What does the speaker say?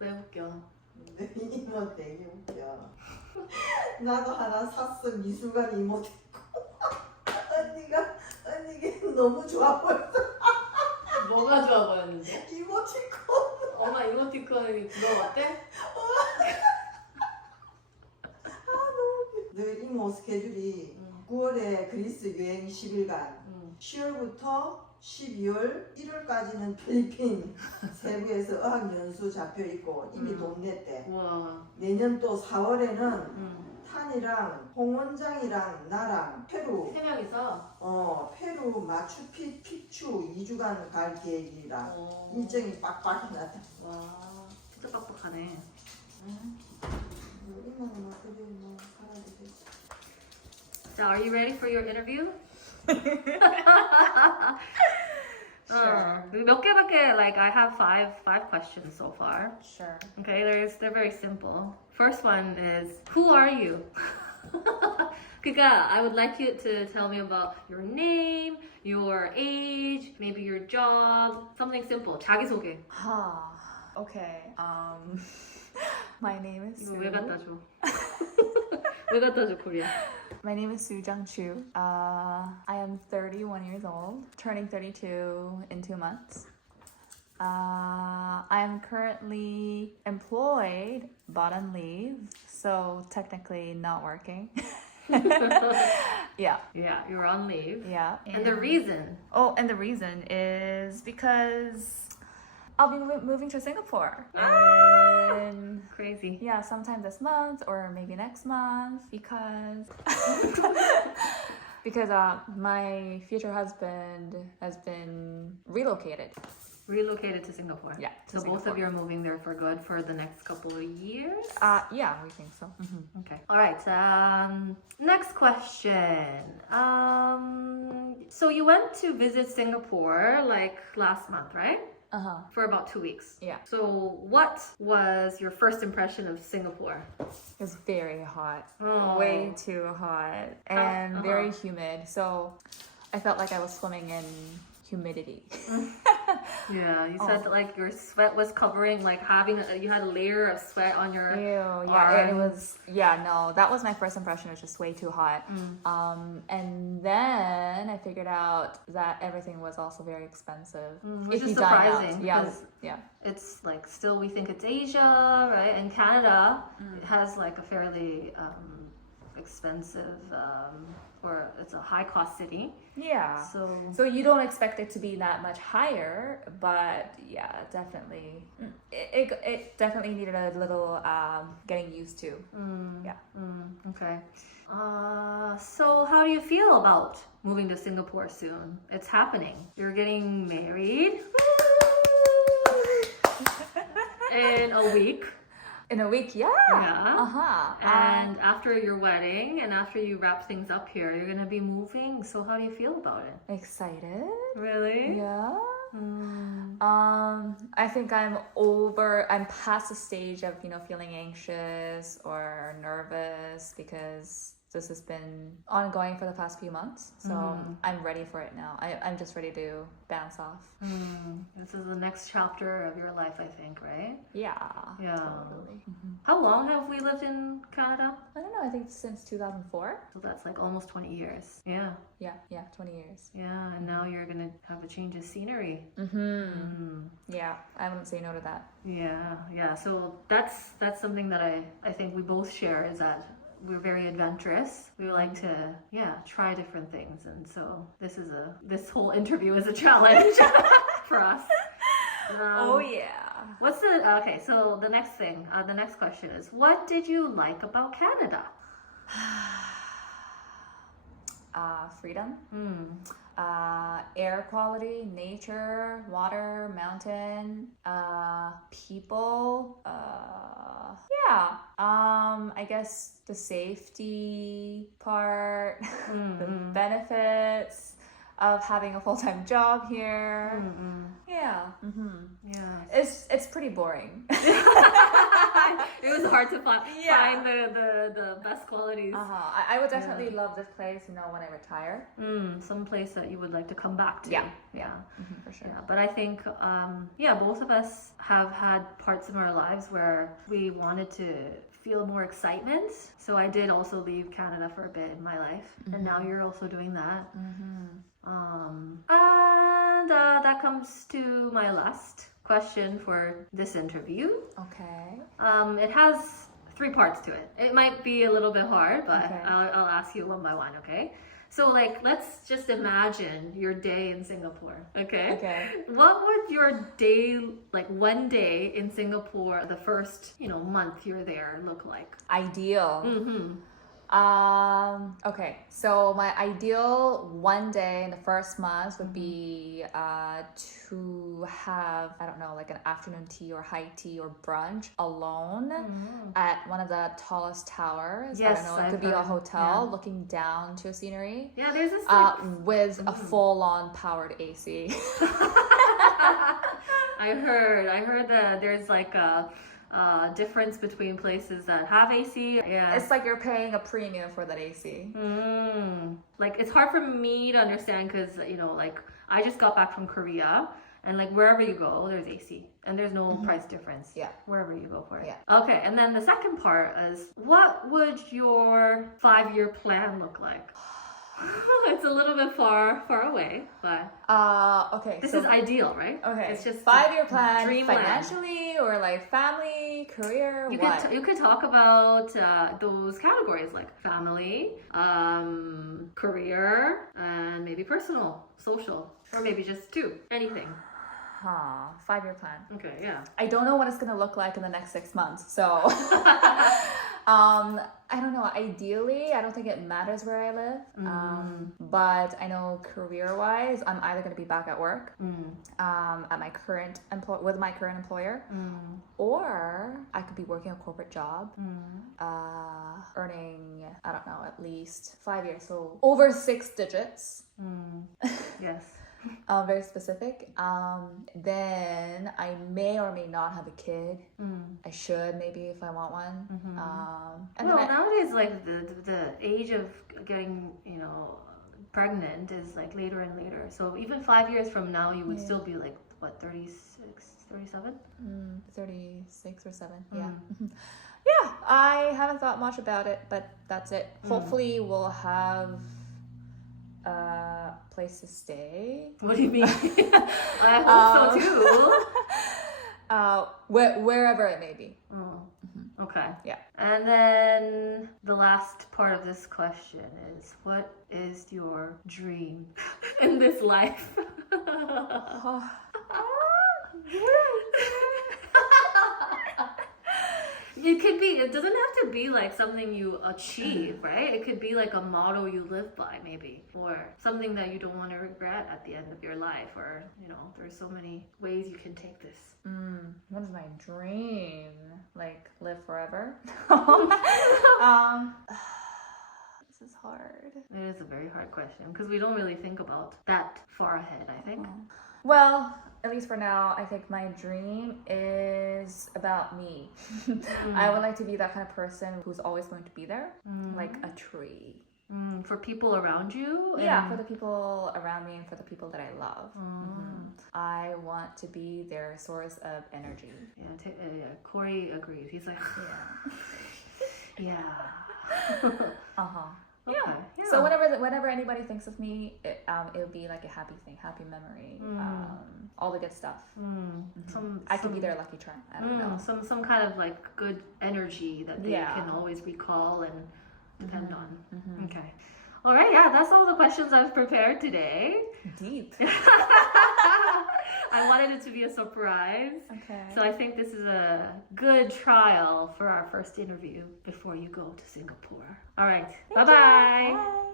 왜 웃겨? 내 이모 되게 웃겨. 나도 하나 샀어. 미술관 이모티콘. 언니가 너무 좋아 보였어. 뭐가 좋아 보였는데? 이모티콘. 엄마 이모티콘이 부러웠대? 늘 이모 스케줄이 9월에 그리스 여행 10일간 10월부터 12월 1월까지는 필리핀 세부에서 어학연수 잡혀있고 이미 돈 냈대. 우와. 내년 또 4월에는 탄이랑 홍 원장이랑 나랑 페루 3명이서? 페루 마추픽추 2주간 갈 계획이라 일정이 빡빡이 났다. 와, 진짜 빡빡하네. 이모는 그래 뭐 살아야 되지. So, are you ready for your interview? Sure. 몇 개밖에, like, I have five questions so far. Sure. Okay, they're very simple. First one is, who are you? 그러니까, I would like you to tell me about your name, your age, maybe your job, something simple. 자기소개. Okay. My name is 이거 Sue. 왜 갖다 줘? 왜 갖다 줘, 코리아? My name is JooJoo. I am 31 years old, turning 32 in 2 months. I am currently employed, but on leave, so technically not working. Yeah. Yeah, you're on leave. Yeah. And the reason? Oh, and the reason is because I'll be moving to Singapore. And Crazy. yeah, sometime this month or maybe next month because my future husband has been relocated. Relocated to Singapore. Yeah, to So both Singapore. of you are moving there for good for the next couple of years? Yeah, we think so. Okay. All right. Next question. So you went to visit Singapore like last month, right? For about 2 weeks. Yeah. So what was your first impression of Singapore? It's very hot, Oh. way too hot, and very humid. So I felt like I was swimming in humidity. Yeah, you said that, like your sweat was covering, like you had a layer of sweat on your Ew, yeah, it arms. was, no, that was my first impression. It was just way too hot. And then I figured out that everything was also very expensive. Which If is you dine out. surprising, Yeah, because yeah. It's like still we think it's Asia, right? And Canada it has like a fairly expensive or it's a high cost city. Yeah. So you don't expect it to be that much higher, but yeah, definitely. It definitely needed a little getting used to. Yeah. Okay. So how do you feel about moving to Singapore soon? It's happening. You're getting married in a week. In a week, yeah. Yeah. And after your wedding and after you wrap things up here, you're gonna be moving. So how do you feel about it? Excited. Really? Yeah. I think I'm past the stage of, feeling anxious or nervous because this has been ongoing for the past few months. So I'm ready for it now. I'm just ready to bounce off. This is the next chapter of your life, I think, right? Yeah. Yeah. Totally. How long have we lived in Canada? I don't know. I think since 2004. So that's like almost 20 years. Yeah. Yeah, 20 years. Yeah, and now you're gonna have a change of scenery. Yeah, I wouldn't say no to that. Yeah. So that's something that I think we both share is that we're very adventurous. We like to try different things, and so this whole interview is a challenge for us. Oh yeah. So the next question is, what did you like about Canada? Freedom, air quality, nature, water, mountain, people, I guess the safety part, the benefits of having a full-time job here. Yeah. Yeah. It's pretty boring. It was hard to find Yeah. the best qualities. I would definitely love this place, when I retire. Some place that you would like to come back to. Yeah. Yeah. For sure. Yeah, but I think, both of us have had parts of our lives where we wanted to feel more excitement. So I did also leave Canada for a bit in my life, and now you're also doing that. And that comes to my last question for this interview. Okay. It has 3 parts to it. It might be a little bit hard, but Okay. I'll ask you one by one, okay? So, let's just imagine your day in Singapore, okay? Okay. What would your day, one day in Singapore, the first, month you're there, look like? Ideal. Okay, so my ideal one day in the first month would be to have, I don't know, like an afternoon tea or high tea or brunch alone at one of the tallest towers. Yes, I don't know, it I've could be a heard, hotel yeah. looking down to a scenery Yeah, there's this with a full-on powered AC. I heard that there's a difference between places that have AC. Yeah. It's like you're paying a premium for that AC. It's hard for me to understand because, I just got back from Korea and wherever you go, there's AC and there's no price difference. Yeah. Wherever you go for it. Yeah. Okay. And then the second part is, what would your 5-year plan look like? It's a little bit far away, but okay. this so is ideal, right? Okay. It's just 5-year plan, dreamland. financially or family, career, You what? could you could talk about those categories like family, career, and maybe personal, social, or maybe just 2. Anything. 5-year plan. Okay, yeah. I don't know what it's gonna look like in the next 6 months. So I don't know. Ideally, I don't think it matters where I live. But I know career-wise, I'm either gonna be back at work at my current with my current employer, or I could be working a corporate job, earning, I don't know, at least 5 years, so over 6 digits. Yes. Very specific. Then I may or may not have a kid. I should maybe if I want one. And Well, then nowadays, the age of getting, pregnant is later and later. So even 5 years from now, you would still be 36, 37? 36 or 7. Yeah. Yeah, I haven't thought much about it, but that's it. Hopefully we'll have a place to stay. What do you mean? I hope so too. Wherever it may be. Okay. Yeah. And then the last part of this question is, what is your dream in this life? It doesn't have to be something you achieve, right? It could be a motto you live by, maybe, or something that you don't want to regret at the end of your life, or, there's so many ways you can take this. What is my dream? Live forever? This is hard. It is a very hard question because we don't really think about that far ahead, I think. Well, at least for now, I think my dream is about me. I would like to be that kind of person who's always going to be there, like a tree. For people around you? Yeah, for the people around me and for the people that I love. I want to be their source of energy. Yeah, Corey agrees. He's like, yeah. Yeah. Okay, yeah. So whenever anybody thinks of me, it'll be like a happy thing, happy memory, all the good stuff. I could be their lucky charm. I don't know. Some kind of good energy that they can always recall and depend on. Okay. All right. Yeah, that's all the questions I've prepared today. Deep. I wanted it to be a surprise. Okay. So I think this is a good trial for our first interview before you go to Singapore. All right. Bye-bye. Bye.